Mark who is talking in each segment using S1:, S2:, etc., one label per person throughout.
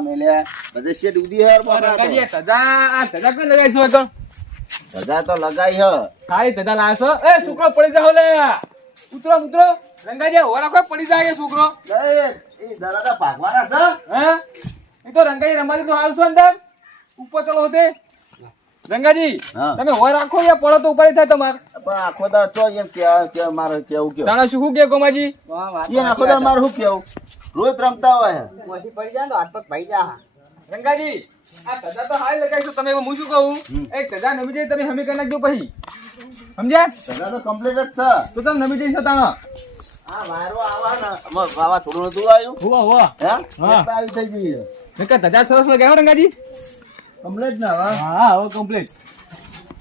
S1: મેલ્યા બધે હેર બાપરા તો.
S2: રંગાજી આ ધજા આ લગાઈશું આગળ
S1: ધજા તો લગાઈ હ.
S2: ખાલી ધજા લાવશો. એ છોકરો પડી જાવ લે. ઉતરો ઉતરો રંગાજી હોરા કોઈ પડી જાય છોકરો?
S1: એ એ દરાદા ભાગવાના છે?
S2: હે? એ તો રંગાજી રમાજી તો હાલ અંદર. ઉપર ચલો હોતે. રંગાજી તમે હોય રાખો યા પડો તો ઉપાડી થાય તમારે.
S1: પણ આખો એમ કે કે મારે કેવું કેવું?
S2: તાણા શું કે ગોમાજી?
S1: આખો દાડો મારે શું કેવું? રોજ રમતા હોય
S2: રંગાજી આ ધજા તો હાલ લગાઈશું તમે હું શું કહું? એ ધજા નમી જાય તમે હમી કરી નાખજો પછી. સમજ્યા?
S1: ધજા તો કમ્પ્લીટ જ છે.
S2: તો તમે નમી જઈશો તાણા
S1: આ વાયરો આવા વાવા થોડું નતું આવ્યું.
S2: હુવા હોવા.
S1: હે?
S2: હા.
S1: આવી થઈ ગઈ
S2: નકર ધજા સરસ લગાવ્યો રંગાજી.
S1: કમ્પ્લીટ ના હવે.
S2: હા હવે કમ્પ્લીટ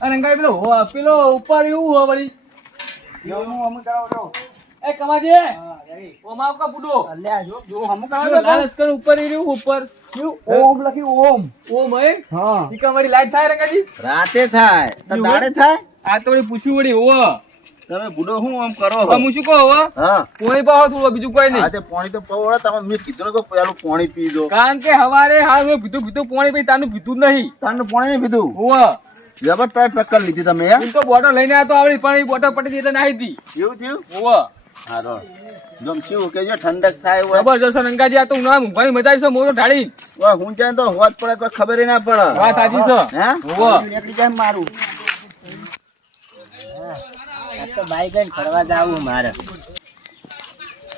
S2: અને રંગાજી પેલો હો- પેલો ઉપર એવું હોય વળી. એ કમાજી ઓમાં આપકા બુડો. પેલો લાલસ કર ઉપર ઈ રહ્યું ઉપર.
S3: ઓમ લખી ઓમ.
S2: ઓમ હે?
S3: હા.
S2: ઈ કા મારી લાઈટ થાય રંગાજી
S1: રાતે થાય. તો દાડે થાય?
S2: આ તો વળી પૂછ્યું વળી ઓ
S1: તમે બુડો હું આમ કરો
S2: હો હું શું કહો હો
S1: હા.
S2: પોણી પાહો થોડો બીજું કોઈ નહીં.
S1: આજે પાણી તો પવળો તમે મેં કીધું કે પેલું પાણી પીજો
S2: કારણ કે હવારે હાલ મેં પીધું પીધું પોણી પછી તાનું પીધું જ નહીં.
S1: તાનું પાણી નહીં પીધું
S2: હો
S1: જબરદસ્ત ટક્કર લીધી તમે
S2: એમ તો બોટલ લઈને આવ્યો તો આવડી પણ બોટલ પટી એટલે નાહી હતી
S1: એવું થયું?
S2: ઓવો
S1: હારો. જમશું કે જો ઠંડક થાય હોય.
S2: જબરજસ્ત રંગાજી આ તો ઉનાળા ઊંઘવાની મજા આવી મોટો ઢાળી.
S1: ઓય, હું જાય તો હોત પડે કોઈ ખબર ના પડે.
S2: વાત સાચી છે.
S1: હે?
S2: હોવે.
S1: નીકળી જાય મારું.
S3: તો બાઈક લઈને ફરવા જાવું મારે.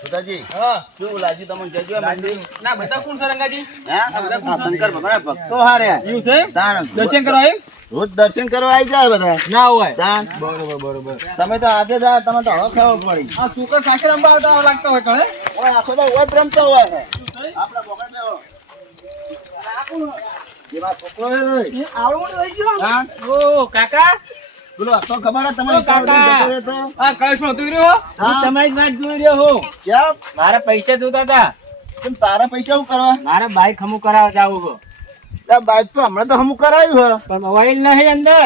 S1: સુધાજી
S2: હા.
S1: લાગ્યું તમને? જજો
S2: ના બધા કોણ છે રંગાજી?
S1: હે? શંકર ભગવાન ભક્તો હારે.
S2: એવું છે? દર્શન કરવા એમ
S1: રોજ દર્શન કરવા આવી જાય બધા.
S2: ના હોય. બરોબર બરોબર.
S1: તમે તો આજે જાય તમે તો હવે ખાવા પડી.
S2: આ સુકર સાકર અંબા તો લાગતો હોય કણે
S1: ઓય આખો તો વધ રમતો હોય આપણે લેવો છોકરો હે.
S3: ઓ કાકા.
S1: હતો ખબર
S3: તમારી કાકા.
S1: જતો
S2: આ રહ્યો.
S3: તમારી જ વાત જોઈ રહ્યો હું
S1: કેમ?
S3: મારે પૈસા જોતા હતા.
S1: તારા પૈસા શું કરવા?
S3: મારે બાઈક હમું કરાવવા
S1: આવું બાઈક તો હમણાં તો હમું કરાયું હે.
S3: પણ મોબાઈલ નહીં અંદર.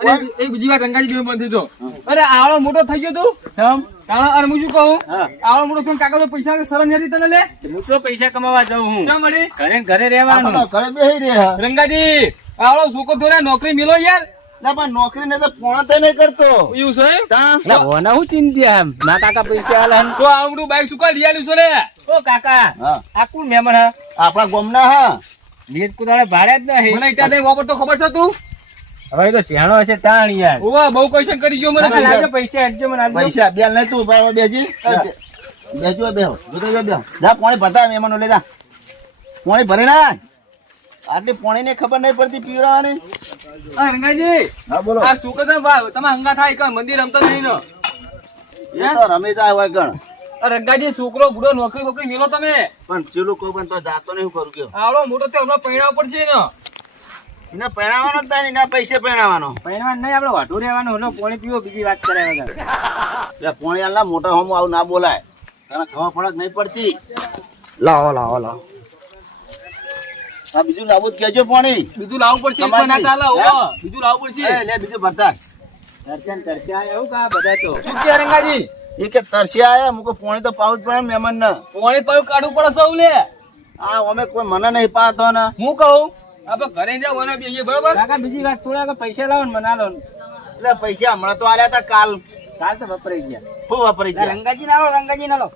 S2: અને એક બીજી વાત રંગાજી બેન બંધ તો. અરે આવડો મોટો થઈ ગયો તું.
S3: સમ
S2: કારણ અરે હું શું કહું? આવડો મોટો થઈને કાકા તો પૈસા શરમ નથી તને લે?
S3: હું તો પૈસા કમાવા જાઉં હું.
S2: ચમ વળી?
S3: ઘરે ઘરે રહેવાનું.
S1: ઘરે બેહી રહ્યા
S2: રંગાજી આવડો સુકો ધોરે નોકરી મિલો યાર.
S1: ના પણ નોકરી ને તો નહીં કરતો.
S2: એવું છે.
S3: ઓના હું મા કાકા પૈસા આલે
S2: તો આવડું બાઈક સુકા લઈ આલ્યું છે લે
S3: ઓ કાકા આ કોણ મહેમાન હા?
S1: આપણા ગોમના હા.
S3: નીત કુદાળે ભાડે જ નહીં.
S2: મને ઇટા નહીં વાપરતો ખબર છે તું?
S3: હવે તો ચેણો હશે તાણ યાર.
S2: ઓવા બહુ ક્વેશ્ચન કરી ગયો મને
S3: પૈસા આપજો મને આપજો.
S1: પૈસા બે નહીં તું બરાબર બેજી બેજો બેહો જોતો જો બેહો. જા પાણી ભરતા મહેમાનો લે જા. પાણી ભરે ના આટલી પાણી ને ખબર નહીં પડતી પીવડાવવાની.
S2: આ રંગાજી
S1: હા બોલો.
S2: આ શું તમે હંગા થાય કે મંદિર રમતો નહીં નો?
S1: એ તો રમે જાય હોય ગણ.
S2: રંગાજી છોકરો બુડો નોકરી બોકરી મેલો તમે.
S1: પણ ચેલું કહું પણ તો જાતો નહીં કરું કે
S2: આવડો મોટો તે હમણાં પૈણા પડશે ને
S1: એને પહેણાવાનો જ એના પૈસે પહેણાવાનો
S3: પહેરવાનું નહીં આપણે વાઢું રહેવાનું એનો પાણી પીવો બીજી વાત કરે પોણી
S1: એટલે પાણી આલા મોટા હોમ આવું ના બોલાય. તને ખબર પડક નહીં પડતી? લાવો લાવો લાવો. આ બીજું લાવું કેજો પાણી.
S2: બીજું લાવવું પડશે. ના ચાલે બીજું લાવવું પડશે.
S1: લે બીજું ભરતા.
S3: દર્શન દર્શન એવું કા બધા તો?
S2: શું કે રંગાજી?
S1: એ કે તરસી આયા મુકો પોણી તો પાવું જ પડે મહેમાન ને
S2: પોણી પાયું કાઢવું પડે સૌ લે.
S1: આ અમે કોઈ મને નહીં પાતો ને.
S2: હું કહું? આપણે ઘરે જાવ અને બેહીએ બરોબર?
S3: કાકા બીજી વાત થોડા કે પૈસા લાવો ને મના લો ને.
S1: એટલે પૈસા હમણાં તો આલ્યા હતા કાલ.
S3: કાલ તો વપરાઈ ગયા.
S1: શું વપરાઈ ગયા?
S3: રંગાજી ના લો રંગાજી ના લો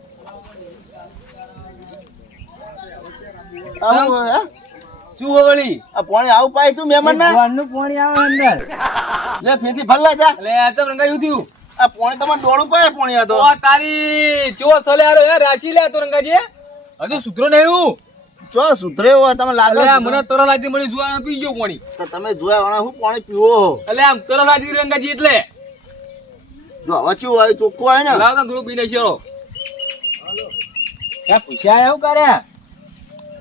S1: શું હે?
S2: શું હોય
S1: આ પોણી આવું પાય તું મહેમાન ના
S3: પોણી પાણી આવે અંદર.
S1: લે ફેતી ભરલા જા.
S2: લે આ તો રંગાયું થયું.
S1: આ પોણી તમારે ડોળું પાય પોણી હતો
S2: ઓ તારી ચો સલે આરો યાર રાશી લે તો રંગાજી. હજુ સુધરો નહીં હું.
S1: ચો સુધરે હો તમે લાગે
S2: અલે આ મને તરસ લાગતી મને જોવા પી ગયો પોણી.
S1: તો તમે જોયા વાળા હું પાણી પીવો હો?
S2: એટલે આમ તરસ લાગતી રંગાજી એટલે.
S1: જો હવે ચેવું આવ્યું ચોખ્ખું આવે ને?
S2: લાવતા થોડું પી નાખી ચલો
S3: ત્યાં પૂછ્યા એવું કરે?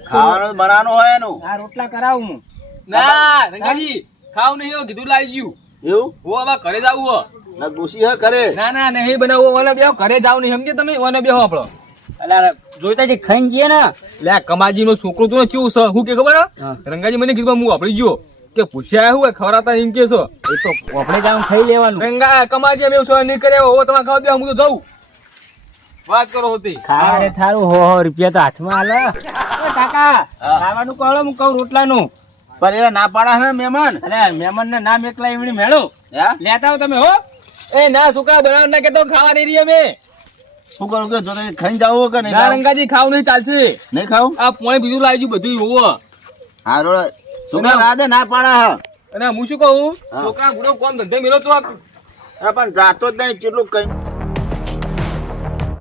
S1: ખાવાનું બનાવવાનું હોય એનું.
S3: આ રોટલા કરાવું હું.
S2: ના રંગાજી ખાવ નહીં હો, કીધું લાવી ગયું.
S1: એવું?
S2: હું હવે ઘરે જાવું હો.
S1: ડોસી હા કરે.
S2: ના ના નહીં બનાવવું ઓને બેહો ઘરે જાવ નહીં સમજે તમે? ઓને બેહો આપણો.
S3: અલા જોઈતા જે ખાઈને જઈએ ને.
S2: લે કમાજી નો છોકરો તો કેવું છે? હું કે ખબર હા. રંગાજી મને કીધું હું આપડી ગયો કે પૂછ્યા હું ખવડાતા એમ કે છો?
S3: એ તો આપણે જાવ ખાઈ લેવાનું.
S2: રંગા કમાજી અમે એવું નહીં કરે હો તમારે ખાવા બેહો, હું તો જાઉં. વાત કરો હોતી.
S3: ખાડે થારું હો રૂપિયા તો હાથમાં આલે કાકા. ખાવાનું કહો હું કહું રોટલાનું.
S1: પણ એ ના પાડા હે મહેમાન?
S3: અરે મહેમાન ને નામ એકલા એમની મેળો લેતા આવો તમે હો.
S2: એ ના છોકરા બનાવ ના કેતો ખાવા નહીં રહી અમે.
S1: શું કરું કે જો ખાઈ જાવ કે નહીં
S2: ના રંગાજી ખાવ નહીં ચાલશે.
S1: નહીં ખાવ?
S2: આ પોણે બીજું લાવી બધું હોવો.
S1: હારો છોકરા રાધે ના પાડા હા.
S2: અને હું શું કહું. છોકરા ગુડો કોમ ધંધે મેલો તો
S1: પણ જાતો જ નહીં કેટલું કઈ?